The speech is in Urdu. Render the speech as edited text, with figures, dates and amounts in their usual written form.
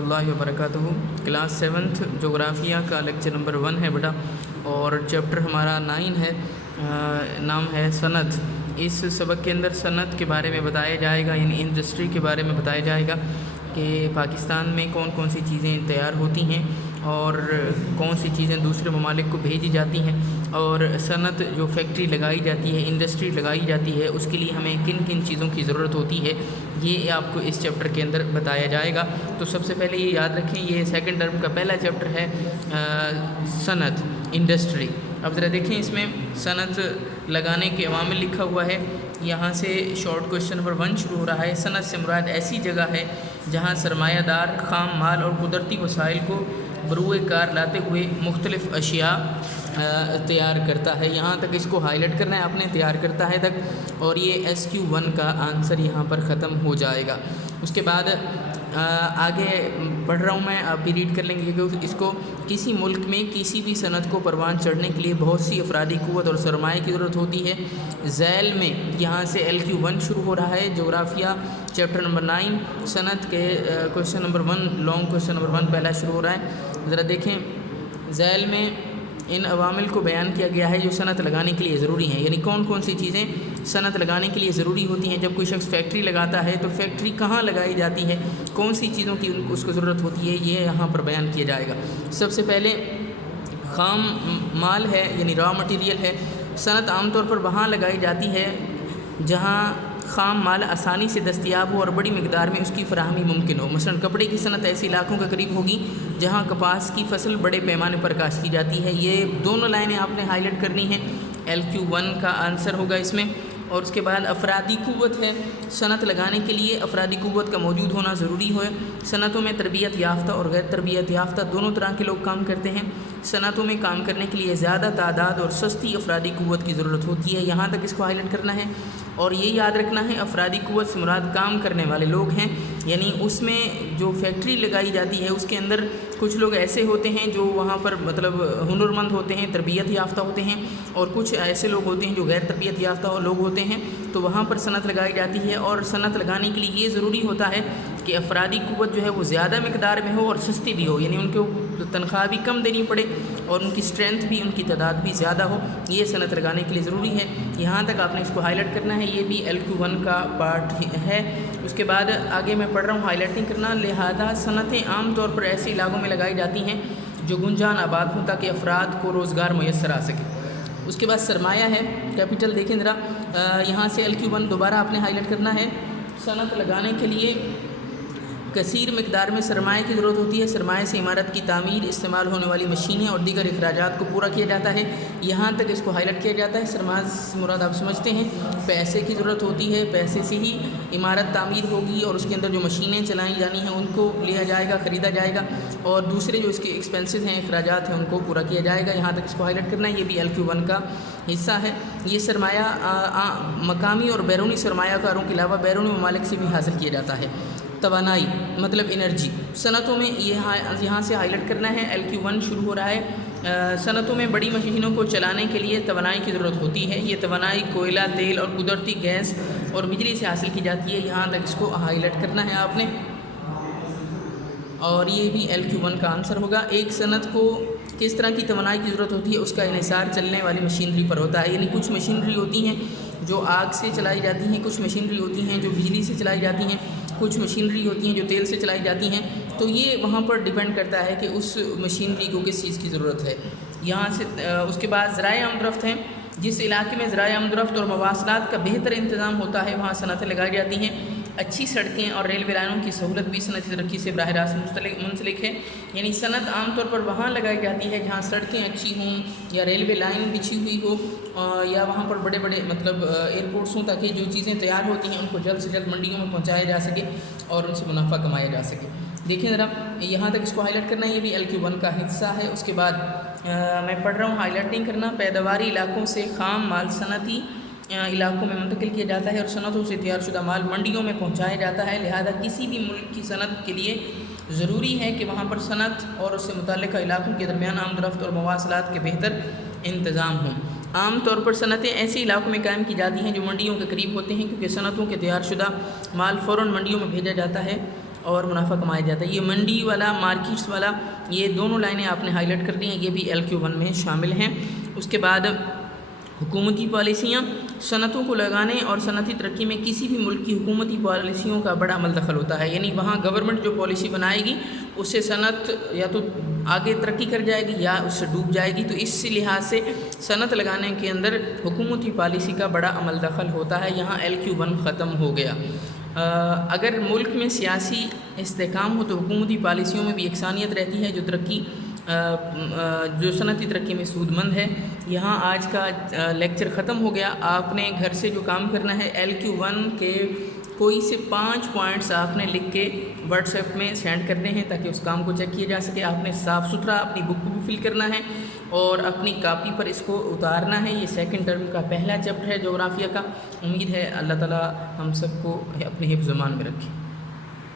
اللہ وبرکاتہ۔ کلاس 7 جغرافیہ کا لیکچر نمبر 1 ہے بیٹا، اور چیپٹر ہمارا 9 ہے، نام ہے صنعت۔ اس سبق کے اندر صنعت کے بارے میں بتایا جائے گا، یعنی انڈسٹری کے بارے میں بتایا جائے گا کہ پاکستان میں کون کون سی چیزیں تیار ہوتی ہیں اور کون سی چیزیں دوسرے ممالک کو بھیجی جاتی ہیں، اور صنعت جو فیکٹری لگائی جاتی ہے، انڈسٹری لگائی جاتی ہے، اس کے لیے ہمیں کن کن چیزوں کی ضرورت ہوتی ہے، یہ آپ کو اس چیپٹر کے اندر بتایا جائے گا۔ تو سب سے پہلے یہ یاد رکھیں، یہ سیکنڈ ٹرم کا پہلا چیپٹر ہے صنعت، انڈسٹری۔ اب ذرا دیکھیں، اس میں صنعت لگانے کے عوامل لکھا ہوا ہے۔ یہاں سے شارٹ کویشچن نمبر 1 شروع ہو رہا ہے۔ صنعت سے مراد ایسی جگہ ہے جہاں سرمایہ دار خام مال اور قدرتی وسائل کو بروئے کار لاتے ہوئے مختلف اشیاء تیار کرتا ہے۔ یہاں تک اس کو ہائی لائٹ کرنا ہے آپ نے، تیار کرتا ہے تک، اور یہ SQ1 کا آنسر یہاں پر ختم ہو جائے گا۔ اس کے بعد آگے پڑھ رہا ہوں میں، آپ بھی ریڈ کر لیں گے کہ اس کو کسی ملک میں کسی بھی صنعت کو پروان چڑھنے کے لیے بہت سی افرادی قوت اور سرمایہ کی ضرورت ہوتی ہے۔ ذیل میں یہاں سے LQ1 شروع ہو رہا ہے، جغرافیہ چیپٹر نمبر 9 صنعت کے question number 1، long question number 1 پہلا شروع ہو رہا ہے۔ ذرا دیکھیں، ذیل میں ان عوامل کو بیان کیا گیا ہے جو صنعت لگانے کے لیے ضروری ہیں، یعنی کون کون سی چیزیں صنعت لگانے کے لیے ضروری ہوتی ہیں۔ جب کوئی شخص فیکٹری لگاتا ہے تو فیکٹری کہاں لگائی جاتی ہے، کون سی چیزوں کی اس کو ضرورت ہوتی ہے، یہ یہاں پر بیان کیا جائے گا۔ سب سے پہلے خام مال ہے، یعنی را مٹیریل ہے۔ صنعت عام طور پر وہاں لگائی جاتی ہے جہاں خام مال آسانی سے دستیاب ہو اور بڑی مقدار میں اس کی فراہمی ممکن ہو۔ مثلا کپڑے کی صنعت ایسے علاقوں کے قریب ہوگی جہاں کپاس کی فصل بڑے پیمانے پر کاشت کی جاتی ہے۔ یہ دونوں لائنیں آپ نے ہائی لائٹ کرنی ہیں، LQ1 کا آنسر ہوگا اس میں۔ اور اس کے بعد افرادی قوت ہے۔ صنعت لگانے کے لیے افرادی قوت کا موجود ہونا ضروری ہے۔ صنعتوں میں تربیت یافتہ اور غیر تربیت یافتہ دونوں طرح کے لوگ کام کرتے ہیں۔ صنعتوں میں کام کرنے کے لیے زیادہ تعداد اور سستی افرادی قوت کی ضرورت ہوتی ہے، یہاں تک اس کو ہائی لائٹ کرنا ہے۔ اور یہ یاد رکھنا ہے، افرادی قوت سے مراد کام کرنے والے لوگ ہیں، یعنی اس میں جو فیکٹری لگائی جاتی ہے اس کے اندر کچھ لوگ ایسے ہوتے ہیں جو وہاں پر مطلب ہنرمند ہوتے ہیں، تربیت یافتہ ہوتے ہیں، اور کچھ ایسے لوگ ہوتے ہیں جو غیر تربیت یافتہ لوگ ہوتے ہیں۔ تو وہاں پر صنعت لگائی جاتی ہے، اور صنعت لگانے کے لیے یہ ضروری ہوتا ہے کہ افرادی قوت جو ہے وہ زیادہ مقدار میں ہو اور سستی بھی ہو، یعنی ان کو تنخواہ بھی کم دینی پڑے اور ان کی اسٹرینتھ بھی، ان کی تعداد بھی زیادہ ہو، یہ صنعت لگانے کے لیے ضروری ہے۔ یہاں تک آپ نے اس کو ہائی لائٹ کرنا ہے، یہ بھی LQ1 کا پارٹ ہے۔ اس کے بعد آگے میں پڑھ رہا ہوں، ہائی لائٹنگ کرنا۔ لہذا صنعتیں عام طور پر ایسے علاقوں میں لگائی جاتی ہیں جو گنجان آباد ہوں تاکہ افراد کو روزگار میسر آ سکے۔ اس کے بعد سرمایہ ہے، کیپٹل۔ دیکھیں ذرا، یہاں سے LQ1 دوبارہ آپ نے ہائی لائٹ کرنا ہے۔ صنعت لگانے کے لیے کثیر مقدار میں سرمایہ کی ضرورت ہوتی ہے۔ سرمایہ سے عمارت کی تعمیر، استعمال ہونے والی مشینیں اور دیگر اخراجات کو پورا کیا جاتا ہے، یہاں تک اس کو ہائی لائٹ کیا جاتا ہے۔ سرمایہ سے مراد آپ سمجھتے ہیں پیسے کی ضرورت ہوتی ہے، پیسے سے ہی عمارت تعمیر ہوگی اور اس کے اندر جو مشینیں چلائی جانی ہیں ان کو لیا جائے گا، خریدا جائے گا، اور دوسرے جو اس کے ایکسپینسز ہیں، اخراجات ہیں، ان کو پورا کیا جائے گا، یہاں تک اس کو ہائی لائٹ کرنا ہے، یہ بھی LQ1 کا حصہ ہے۔ یہ سرمایہ مقامی اور بیرونی سرمایہ کاروں کے علاوہ بیرونی ممالک سے بھی حاصل کیا جاتا ہے۔ توانائی مطلب انرجی، صنعتوں میں یہاں سے ہائی لائٹ کرنا ہے، LQ1 شروع ہو رہا ہے۔ صنعتوں میں بڑی مشینوں کو چلانے کے لیے توانائی کی ضرورت ہوتی ہے۔ یہ توانائی کوئلہ، تیل اور قدرتی گیس اور بجلی سے حاصل کی جاتی ہے، یہاں تک اس کو ہائی لائٹ کرنا ہے آپ نے، اور یہ بھی LQ1 کا آنسر ہوگا۔ ایک صنعت کو کس طرح کی توانائی کی ضرورت ہوتی ہے، اس کا انحصار چلنے والی مشینری پر ہوتا ہے، یعنی کچھ مشینری ہوتی ہیں جو آگ سے چلائی جاتی ہیں، کچھ مشینری ہوتی ہیں جو بجلی سے چلائی جاتی ہیں، کچھ مشینری ہوتی ہیں جو تیل سے چلائی جاتی ہیں، تو یہ وہاں پر ڈیپینڈ کرتا ہے کہ اس مشینری کو کس چیز کی ضرورت ہے۔ یہاں سے اس کے بعد ذرائع آمد ہیں۔ جس علاقے میں ذرائع آمد اور مواصلات کا بہتر انتظام ہوتا ہے وہاں صنعتیں لگائی جاتی ہیں۔ اچھی سڑکیں اور ریلوے لائنوں کی سہولت بھی صنعتی ترقی سے براہ راست منسلک ہے، یعنی صنعت عام طور پر وہاں لگائی جاتی ہے جہاں سڑکیں اچھی ہوں یا ریلوے لائن بچھی ہوئی ہو، یا وہاں پر بڑے بڑے مطلب ایئرپورٹس ہوں تاکہ جو چیزیں تیار ہوتی ہیں ان کو جلد سے جلد منڈیوں میں پہنچایا جا سکے اور ان سے منافع کمایا جا سکے۔ دیکھیں ذرا، یہاں تک اس کو ہائی لائٹ کرنا ہے، یہ بھی LQ1 کا حصہ ہے۔ اس کے بعد میں پڑھ رہا ہوں، ہائی لائٹنگ کرنا۔ پیداواری علاقوں سے خام مال صنعتی علاقوں میں منتقل کیا جاتا ہے اور صنعتوں سے تیار شدہ مال منڈیوں میں پہنچایا جاتا ہے، لہذا کسی بھی ملک کی صنعت کے لیے ضروری ہے کہ وہاں پر صنعت اور اس سے متعلقہ علاقوں کے درمیان آمد و رفت اور مواصلات کے بہتر انتظام ہوں۔ عام طور پر صنعتیں ایسے علاقوں میں قائم کی جاتی ہیں جو منڈیوں کے قریب ہوتے ہیں، کیونکہ صنعتوں کے تیار شدہ مال فوراً منڈیوں میں بھیجا جاتا ہے اور منافع کمایا جاتا ہے۔ یہ منڈی والا، مارکیٹس والا، یہ دونوں لائنیں آپ نے ہائی لائٹ کر دی ہیں، یہ بھی LQ1 میں شامل ہیں۔ اس کے بعد حکومتی پالیسیاں، صنعتوں کو لگانے اور صنعتی ترقی میں کسی بھی ملک کی حکومتی پالیسیوں کا بڑا عمل دخل ہوتا ہے، یعنی وہاں گورنمنٹ جو پالیسی بنائے گی اس سے صنعت یا تو آگے ترقی کر جائے گی یا اس سے ڈوب جائے گی، تو اس لحاظ سے صنعت لگانے کے اندر حکومتی پالیسی کا بڑا عمل دخل ہوتا ہے۔ یہاں LQ1 ختم ہو گیا۔ اگر ملک میں سیاسی استحکام ہو تو حکومتی پالیسیوں میں بھی یکسانیت رہتی ہے جو صنعتی ترقی میں سود مند ہے۔ یہاں آج کا لیکچر ختم ہو گیا۔ آپ نے گھر سے جو کام کرنا ہے LQ1 کے کوئی سے 5 پوائنٹس آپ نے لکھ کے واٹس ایپ میں سینڈ کرنے ہیں تاکہ اس کام کو چیک کیا جا سکے۔ آپ نے صاف ستھرا اپنی بک کو بھی فل کرنا ہے اور اپنی کاپی پر اس کو اتارنا ہے۔ یہ سیکنڈ ٹرم کا پہلا چیپٹر ہے جغرافیہ کا۔ امید ہے اللہ تعالی ہم سب کو اپنے حفظ و امان میں رکھے۔